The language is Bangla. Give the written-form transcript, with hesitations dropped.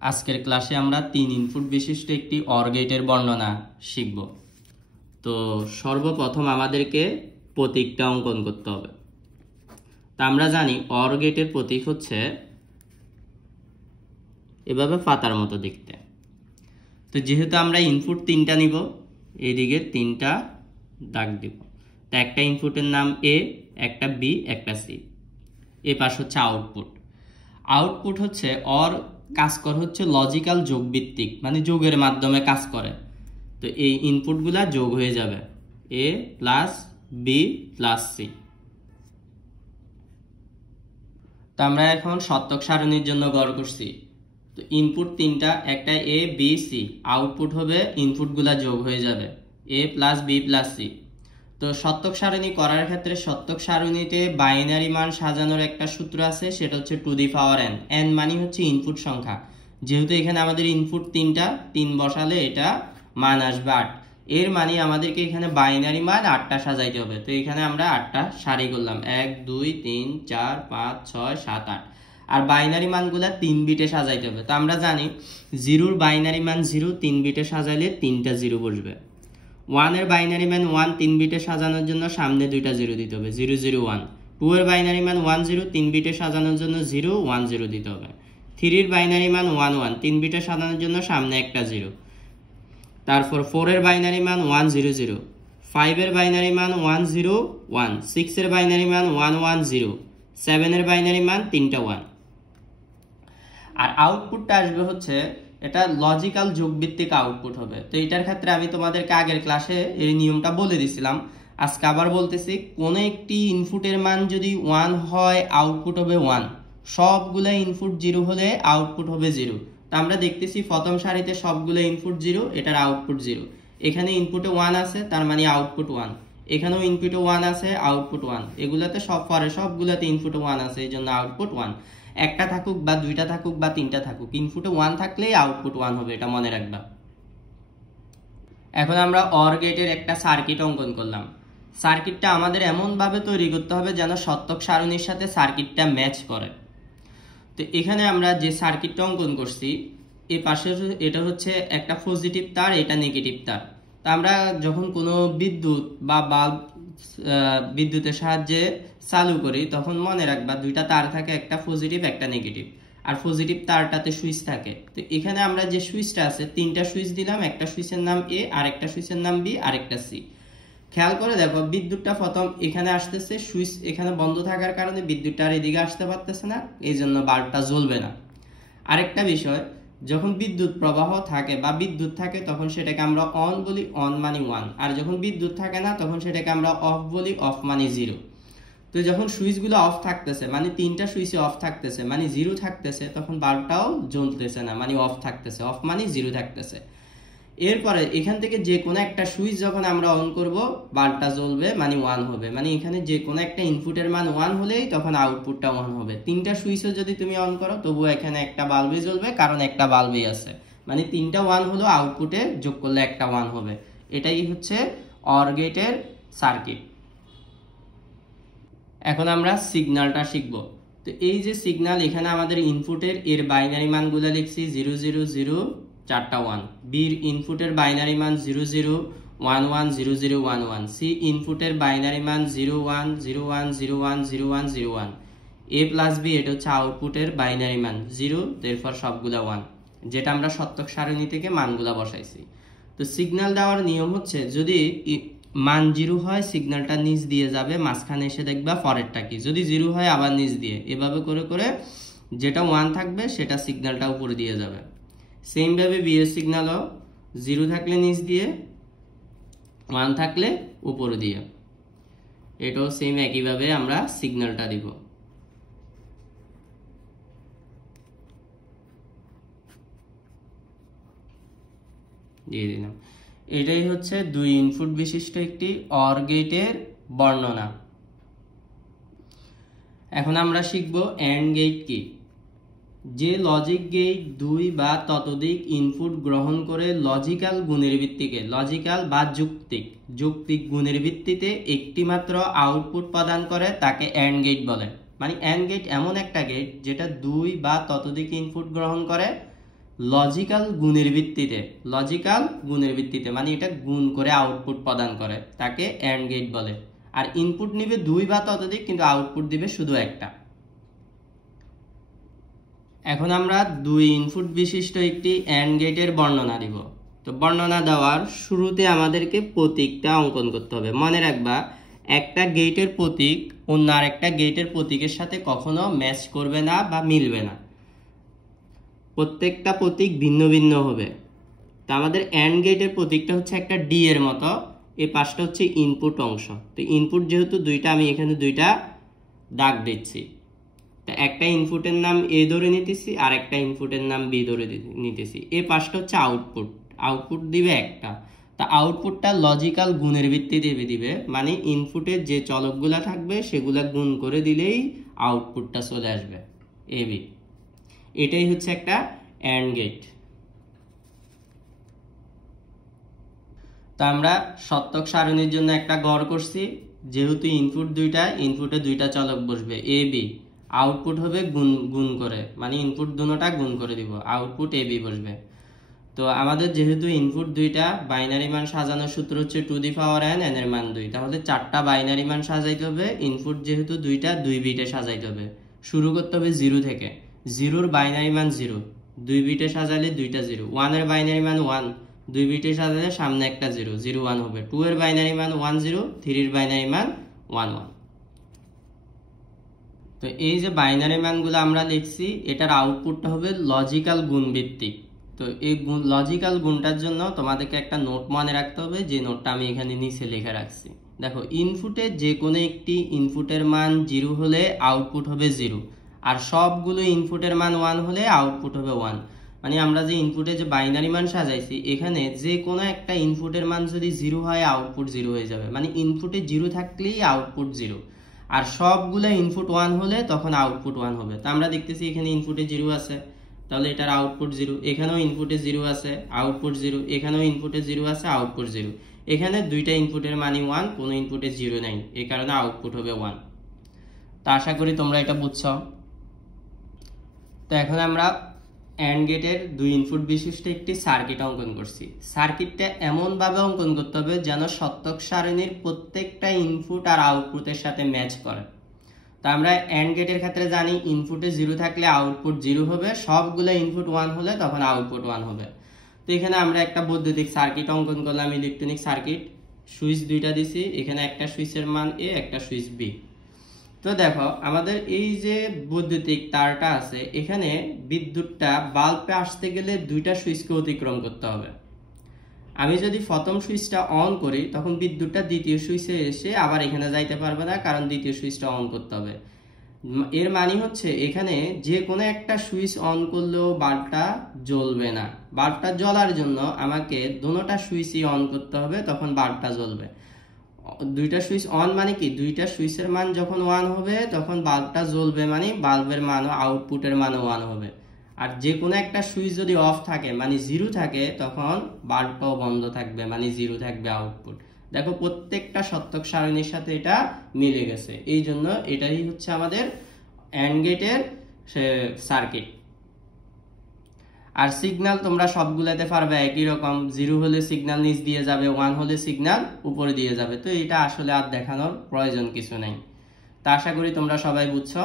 আজকের ক্লাসে আমরা 3 ইনপুট বিশিষ্ট একটি অর গেটের বর্ণনা শিখব। তো সর্বপ্রথম আমাদেরকে প্রতীকটা অঙ্কন করতে হবে। তা আমরা জানি অর গেটের প্রতীক হচ্ছে এভাবে পাতার মতো দেখতে। তো যেহেতু আমরা ইনপুট 3টা নিব, এইদিকে 3টা দাগ দিব। তো একটা ইনপুটের নাম এ, একটা বি, একটা সি। এ পাশ হচ্ছে আউটপুট। আউটপুট হচ্ছে অর কাজ করে হচ্ছে লজিক্যাল যোগ ভিত্তিক, মানে যোগের মাধ্যমে কাজ করে। তো এই ইনপুটগুলা যোগ হয়ে যাবে এ প্লাস বি প্লাস সি। তো আমরা এখন সত্যক সারণীর জন্য গড় করছি। তো ইনপুট 3টা, একটা এ বি সি, আউটপুট হবে ইনপুটগুলা যোগ হয়ে যাবে এ প্লাস বি প্লাস সি। তো সত্যক সারণী করার ক্ষেত্রে সত্যক সারণীতে বাইনারি মান সাজানোর একটা সূত্র আছে, সেটা হচ্ছে to the power N. N মানে হচ্ছে ইনপুট সংখ্যা। যেহেতু এখানে আমাদের ইনপুট 3টা, 3 বসালে এটা মান আসবে 8। এর মানে আমাদেরকে এখানে বাইনারি মান 8টা সাজাইতে হবে। তো এখানে আমরা 8টা সারি করলাম, 1 2 3 4 5 6 7 8। আর বাইনারি মানগুলা 3 বিটে সাজাইতে হবে। তো আমরা জানি জিরোর বাইনারি মান 0, 3 বিটে সাজাইলে 3টা 0 বসবে। 1 এর বাইনারি মান 1, 3 বিটে সাজানোর জন্য সামনে 2টা 0 দিতে হবে, 0 0 1। 2 এর বাইনারি মান 1 0, 3 বিটে সাজানোর জন্য 0 1 0 দিতে হবে। 3 এর বাইনারি মান 1 1, 3 বিটে সাজানোর জন্য সামনে একটা 0। তারপর 4 এর বাইনারি মান 1 0 0, 5 এর বাইনারি মান 1 0 1, 6 এর বাইনারি মান 1 1 0, 7 এর বাইনারি মান 3টা 1। আর আউটপুটটা আসবে হচ্ছে এটা লজিক্যাল যোগভিত্তিক আউটপুট হবে। তো এটার ক্ষেত্রে আমি তোমাদেরকে আগের ক্লাসে এই নিয়মটা বলে দিছিলাম, আজকে আবার বলতেছি। কোন একটি ইনপুটের মান যদি 1 হয় আউটপুট হবে 1, সবগুলো ইনপুট 0 হলে আউটপুট হবে 0। তো আমরা দেখতেছি প্রথম সারিতে সবগুলো ইনপুট 0, এটার আউটপুট 0। এখানে ইনপুটে 1 আছে, তার মানে আউটপুট 1। এখানেও ইনপুটে 1 আছে, আউটপুট 1। এগুলাতে সব পরে সবগুলাতে ইনপুটে 1 আছে, এই জন্য আউটপুট 1। একটা থাকুক বা 2টা থাকুক বা 3টা থাকুক, ইনপুটে 1 থাকলেই আউটপুট 1 হবে, এটা মনে রাখবা। এখন আমরা অর গেটের একটা সার্কিট অঙ্কন করলাম। সার্কিটটা আমাদের এমন ভাবে তৈরি করতে হবে যেন সত্যক সারণীর সাথে সার্কিটটা ম্যাচ করে। তো এখানে আমরা যে সার্কিটটা অঙ্কন করছি, এই পাশে এটা হচ্ছে একটা পজিটিভ তার, এটা নেগেটিভ তার। তা আমরা যখন কোনো বিদ্যুৎ বা বাল্ব বিদ্যুতের সাহায্যে চালু করি, তখন মনে রাখবা 2টা তার থাকে, একটা পজিটিভ একটা নেগেটিভ। আর পজিটিভ তারটাতে সুইচ থাকে। তো এখানে আমরা যে সুইচটা আছে, 3টা সুইচ দিলাম, একটা সুইচের নাম এ, আর একটা সুইচের নাম বি, আর একটা সি। খেয়াল করে দেখো, বিদ্যুৎটা প্রথম এখানে আসতেছে, সুইচ এখানে বন্ধ থাকার কারণে বিদ্যুৎটা আর এদিকে আসতে পারতেছে না, এই জন্য বাল্বটা জ্বলবে না। আরেকটা বিষয়, যখন বিদ্যুৎ প্রবাহ থাকে বা বিদ্যুৎ থাকে তখন সেটাকে আমরা অন বলি, অন মানে 1। আর যখন বিদ্যুৎ থাকে না তখন সেটাকে আমরা অফ বলি, অফ মানে 0। তো যখন সুইচগুলো অফ থাকতেছে, মানে 3টা সুইচে অফ থাকতেছে, মানে 0 থাকতেছে, তখন বাল্বটাও জ্বলতেছে না, মানে অফ থাকতেছে। অফ মানে 0 থাকতেছে। এরপরে এখান থেকে যে কোনো একটা সুইচ যখন আমরা অন করব, বাল্বটা জ্বলবে, মানে 1 হবে। মানে এখানে যে কোনো একটা ইনপুটের মান 1 হলেই তখন আউটপুটটা 1 হবে। 3টা সুইচও যদি তুমি অন করো, তবুও এখানে একটা বাল্বই জ্বলবে, কারণ একটা বাল্বই আছে। মানে 3টা 1 হলো, আউটপুটে যোগ করলে একটা 1 হবে। এটাই হচ্ছে অর গেটের সার্কিট। এখন আমরা সিগন্যালটা শিখব। তো এই যে সিগন্যাল, এখানে আমাদের ইনপুটের এর বাইনারি মানগুলো লিখছি 0 0 0 4টা 1, বির ইনপুটের বাইনারি মান 0 0 1 1 0 0 1 1, সি ইনপুটের বাইনারি মান 0 1 0 1 0 1 0 1 0 1, এ প্লাস বি এটা হচ্ছে আউটপুটের বাইনারি মান 0, এরপর সবগুলা 1, যেটা আমরা সত্যক সারণী থেকে মানগুলা বসাইছি। তো সিগন্যাল দেওয়ার নিয়ম হচ্ছে, যদি মান 0 হয় সিগন্যালটা নিচ দিয়ে যাবে, মাঝখানে এসে দেখবা পরেরটা কি, যদি 0 হয় আবার নিচ দিয়ে, এভাবে করে করে যেটা 1 থাকবে সেটা সিগন্যালটা উপরে দিয়ে যাবে। সেম ভাবে বি এর সিগন্যালও 0 থাকলে নিচ দিয়ে, 1 থাকলে উপরে দিয়ে। এটাও সেম একইভাবে আমরা সিগন্যালটা দিব। দিয়ে দিলাম। এটাই হচ্ছে 2 ইনপুট বিশিষ্ট একটি অর গেটের বর্ণনা। এখন আমরা শিখব এন্ড গেট কি। যে লজিক গেট 2 বা ততোধিক ইনপুট গ্রহণ করে লজিক্যাল গুণের ভিত্তিতে, লজিক্যাল বা যৌক্তিক গুণের ভিত্তিতে একটি মাত্র আউটপুট প্রদান করে, তাকে এন্ড গেট বলে। মানে এন্ড গেট এমন একটা গেট যেটা 2 বা ততোধিক ইনপুট গ্রহণ করে লজিক্যাল গুণের ভিত্তিতে মানে এটা গুণ করে আউটপুট প্রদান করে, তাকে অ্যান্ড গেট বলে। আর ইনপুট নিবে 2 বা ততোধিক, কিন্তু আউটপুট দিবে শুধু একটা। এখন আমরা 2 ইনপুট বিশিষ্ট একটি অ্যান্ড গেটের বর্ণনা দিব। তো বর্ণনা দেওয়ার শুরুতে আমাদেরকে প্রতীকটা অঙ্কন করতে হবে। মনে রাখবা, একটা গেটের প্রতীক অন্য আরেকটা গেটের প্রতীকের সাথে কখনো ম্যাচ করবে না বা মিলবে না, প্রত্যেকটা প্রতীক ভিন্ন ভিন্ন হবে। তো আমাদের অ্যান্ড গেটের প্রতীকটা হচ্ছে একটা ডি এর মতো, এই পাশটা হচ্ছে ইনপুট অংশ। তো ইনপুট যেহেতু দুইটা, আমি এখানে দুইটা দাগ দিচ্ছি। তো একটা ইনপুটের নাম এ ধরে নিতেছি, আর একটা ইনপুটের নাম বি ধরে নিতেছি। এই পাশটা হচ্ছে আউটপুট দিবে একটা। তা আউটপুটটা লজিক্যাল গুণের ভিত্তিতে দিবে, মানে ইনপুটের যে চলকগুলা থাকবে সেগুলা গুণ করে দিলেই আউটপুটটা চলে আসবে এ বি। এটাই হচ্ছে একটা অ্যান্ড গেট। তো আমরা সত্যক সারণীর জন্য একটা গড় করছি। যেহেতু ইনপুটে দুইটা চলক বসবে এ বি, আউটপুট হবে গুণ করে, মানে ইনপুট দুটোটা গুণ করে দিব, আউটপুট এ বি বসবে। তো আমাদের যেহেতু ইনপুট দুইটা, বাইনারি মান সাজানোর সূত্র হচ্ছে 2n, n এর মান 2, তাহলে 4টা বাইনারি মান সাজাইতে হবে। ইনপুট যেহেতু দুইটা, 2 বিটে সাজাইতে হবে। শুরু করতে হবে 0 থেকে। 0 এর বাইনারি মান 0, 2 বিটে সাজালে 2টা 0। 1 এর বাইনারি মান 1, 2 বিটে সাজালে সামনে একটা 0, 0 1 হবে। 2 এর বাইনারি মান 1 0, 3 এর বাইনারি মান 1 1। তো এই যে বাইনারি মানগুলো আমরা লিখছি, এটার আউটপুটটা হবে লজিক্যাল গুণ ভিত্তিক। তো এই লজিক্যাল গুণটার জন্য তোমাদেরকে একটা নোট মনে রাখতে হবে, যে নোটটা আমি এখানে নিচে লিখে রাখছি। দেখো, ইনপুটে যে কোনো একটি ইনপুটের মান 0 হলে আউটপুট হবে 0, আর সবগুলো ইনপুটের মান 1 হলে আউটপুট হবে 1। মানে আমরা যে ইনপুটে যে বাইনারি মান সাজাইছি, এখানে যে কোনো একটা ইনপুটের মান যদি 0 হয়, আউটপুট 0 হয়ে যাবে। মানে ইনপুটে 0 থাকলেই আউটপুট 0, আর সবগুলো ইনপুট 1 হলে তখন আউটপুট 1 হবে। তো আমরা দেখতেছি এখানে ইনপুটে 0 আছে, তাহলে এটার আউটপুট 0। এখানেও ইনপুটে 0 আছে, আউটপুট 0। এখানেও ইনপুটে 0 আছে, আউটপুট 0। এখানে দুইটা ইনপুটের মানই 1, কোনো ইনপুটে 0 নাই, এই কারণে আউটপুট হবে 1। তো আশা করি তোমরা এটা বুঝছো। তো এখন আমরা অ্যান্ড গেটের 2 ইনপুট বিশিষ্ট একটি সার্কিট অঙ্কন করছি। সার্কিটটা এমনভাবে অঙ্কন করতে হবে যেন সত্যক সারণীর প্রত্যেকটা ইনপুট আর আউটপুটের সাথে ম্যাচ করে। তো আমরা অ্যান্ড গেটের ক্ষেত্রে জানি ইনপুটে 0 থাকলে আউটপুট 0 হবে, সবগুলো ইনপুট 1 হলে তখন আউটপুট 1 হবে। তো এখানে আমরা একটা বৈদ্যুতিক সার্কিট অঙ্কন করলাম, ইলেকট্রনিক সার্কিট। সুইচ দুইটা দিছি, এখানে একটা সুইচের মান এ, একটা সুইচ বি। তো দেখো, আমাদের এই যে বৈদ্যুতিক তারটা আছে, এখানে বিদ্যুৎটা বাল্বে আসতে গেলে দুইটা সুইচকে অতিক্রম করতে হবে। আমি যদি প্রথম সুইচটা অন করি, তখন বিদ্যুৎটা দ্বিতীয় সুইচে এসে আবার এখানে যাইতে পারবে না, কারণ দ্বিতীয় সুইচটা অন করতে হবে। এর মানে হচ্ছে এখানে যে কোনো একটা সুইচ অন করলেও বাল্বটা জ্বলবে না। বাল্বটা জ্বলার জন্য আমাকে দুটোটা সুইচই অন করতে হবে, তখন বাল্বটা জ্বলবে। দুইটা সুইচ অন মানে কি, দুইটা সুইচের মান যখন 1 হবে তখন বাল্বটা জ্বলবে, মানে বাল্বের মানও, আউটপুটের মানও 1 হবে। আর যে কোনো একটা সুইচ যদি অফ থাকে, মানে 0 থাকে, তখন বাল্বটাও বন্ধ থাকবে, মানে 0 থাকবে আউটপুট। দেখো, প্রত্যেকটা সত্যক সারণীর সাথে এটা মিলে গেছে। এই জন্য এটাই হচ্ছে আমাদের অ্যান্ড গেটের সার্কিট। আর সিগন্যাল তোমরা সবগুলাতে পারবে একই রকম। 0 হলে সিগন্যাল নিচ দিয়ে যাবে, 1 হলে সিগন্যাল উপরে দিয়ে যাবে। তো এটা আসলে আর দেখানোর প্রয়োজন কিছু নেই। তা আশা করি তোমরা সবাই বুঝছো।